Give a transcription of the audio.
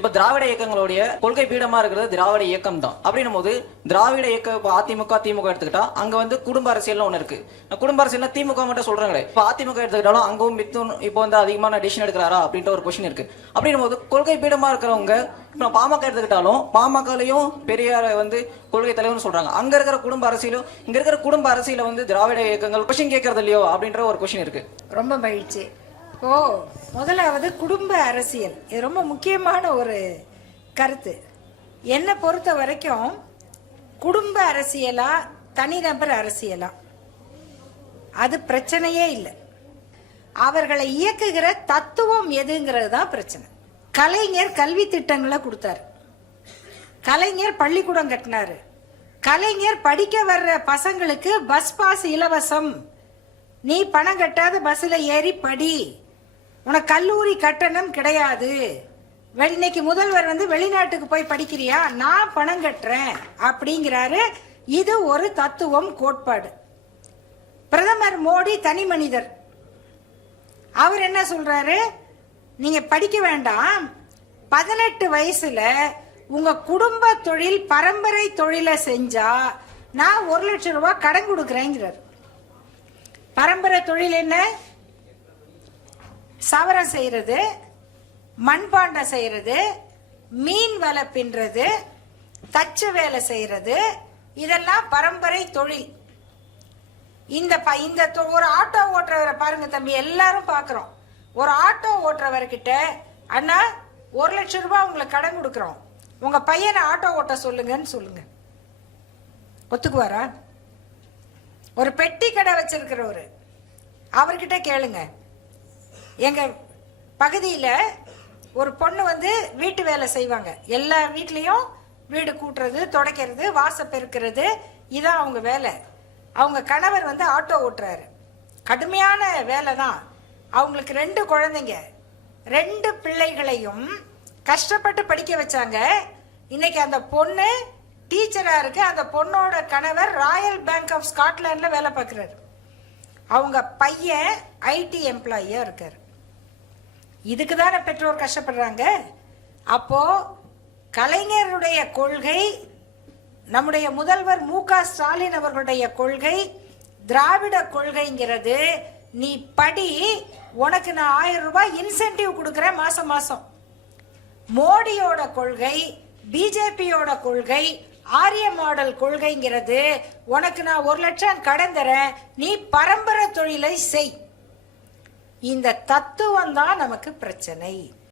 இப்ப திராவிட இயக்கங்களுடைய கொள்கை பீடமா இருக்கிறது திராவிட இயக்கம் தான். அப்படின்னும் போது திராவிட இயக்க அதிமுக திமுக எடுத்துக்கிட்டா அங்க வந்து குடும்ப அரசியல் ஒண்ணு இருக்கு. குடும்ப அரசியல் திமுக மட்டும் சொல்றாங்களே, இப்ப அதிமுக எடுத்துக்கிட்டாலும் அங்கவும் மித்துன் இப்போ வந்து அதிகமான டிசிஷன் எடுக்கிறாரா அப்படின்ற ஒரு கொஸ்டின் இருக்கு. அப்படின்னும் போது கொள்கை பீடமா இருக்கிறவங்க இப்ப பாமக எடுத்துக்கிட்டாலும் பாமகலையும் பெரியார வந்து கொள்கை தலைவர்னு சொல்றாங்க. அங்க இருக்கிற குடும்ப அரசியலும் இங்க இருக்கிற குடும்ப அரசியல வந்து திராவிட இயக்கங்கள் கொஸ்டின் கேட்கறது இல்லையோ அப்படின்ற ஒரு கொஸ்டின் இருக்கு. ரொம்ப மகிழ்ச்சி. ஓ, முதலாவது குடும்ப அரசியல், இது ரொம்ப முக்கியமான ஒரு கருத்து. என்னை பொறுத்த வரைக்கும் குடும்ப அரசியலா தனிநபர் அரசியலா அது பிரச்சனையே இல்லை. அவர்களை இயக்குகிற தத்துவம் எதுங்கிறது தான் பிரச்சனை. கலைஞர் கல்வி திட்டங்களை கொடுத்தாரு, கலைஞர் பள்ளிக்கூடம் கட்டினாரு, கலைஞர் படிக்க வர்ற பசங்களுக்கு பஸ் பாஸ் இலவசம், நீ பணம் கட்டாத பஸ்ல ஏறி படி, உனக்கு கல்லூரி கட்டணம் கிடையாது. இன்னைக்கு முதல்வர் வந்து வெளிநாட்டுக்கு போய் படிக்கிறியா, நான் பணம் கட்டுறேன் அப்படிங்கிறாரு. இது ஒரு தத்துவம், கோட்பாடு. பிரதமர் மோடி தனி மனிதர், அவர் என்ன சொல்றாரு, நீங்க படிக்க வேண்டாம், 18 வயசுல உங்க குடும்ப தொழில் பரம்பரை தொழிலை செஞ்சா நான் 1 லட்சம் ரூபாய் கடன் கொடுக்கறேங்கிறார். பரம்பரை தொழில் என்ன? சவரம் செய்யறது, மண்பாண்டம் செய்யறது, மீன் வலை பின்றது, தச்சு வேலை செய்யறது, இதெல்லாம் பரம்பரை தொழில். இந்த ஒரு ஆட்டோ ஓட்டுறவரை பாருங்க தம்பி, எல்லாரும் பாக்குறோம். ஒரு ஆட்டோ ஓட்டுறவர்கிட்ட, அண்ணா 1 லட்சம் ரூபாய் உங்களுக்கு கடன் கொடுக்கறோம், உங்க பையனை ஆட்டோ ஓட்ட சொல்லுங்கன்னு சொல்லுங்க, ஒத்துக்குவாரா? ஒரு பெட்டி கடை வச்சிருக்கிறவரு, அவர்கிட்ட கேளுங்க. எங்க பகுதியில ஒரு பொண்ணு வந்து வீட்டு வேலை செய்வாங்க. எல்லா வீட்லயும் வீடு கூட்டுறது, துடைக்கிறது, வாச பெருக்கிறது, இதான் அவங்க வேலை. அவங்க கணவர் வந்து ஆட்டோ ஓட்டுறாரு, கடுமையான வேலை தான். அவங்களுக்கு 2 குழந்தைங்க, 2 பிள்ளைகளையும் கஷ்டப்பட்டு படிக்க வச்சாங்க. இன்னைக்கு அந்த பொண்ணு டீச்சரா இருக்கு. அந்த பொண்ணோட கணவர் ராயல் பேங்க் ஆஃப் ஸ்காட்லாண்ட்ல வேலை பார்க்கிறாரு. அவங்க பையன் ஐடி எம்ப்ளாயியா இருக்காரு. இதுக்கு தானே பெற்றோர் கஷ்டப்படுறாங்க. அப்போ கலைஞருடைய கொள்கை, நம்முடைய முதல்வர் மு.க. ஸ்டாலின் அவர்களுடைய கொள்கை திராவிட கொள்கைங்கிறது, நீ படி, உனக்கு நான் 1000 ரூபாய் இன்சென்டிவ் கொடுக்கறேன் மாசம் மாசம். மோடியோட கொள்கை, பிஜேபியோட கொள்கை, ஆரிய மாடல் கொள்கைங்கிறது, உனக்கு நான் 1 லட்சம் கடன் தரேன், நீ பரம்பரை தொழிலை செய். இந்த தத்துவம் தான் நமக்கு பிரச்சனை.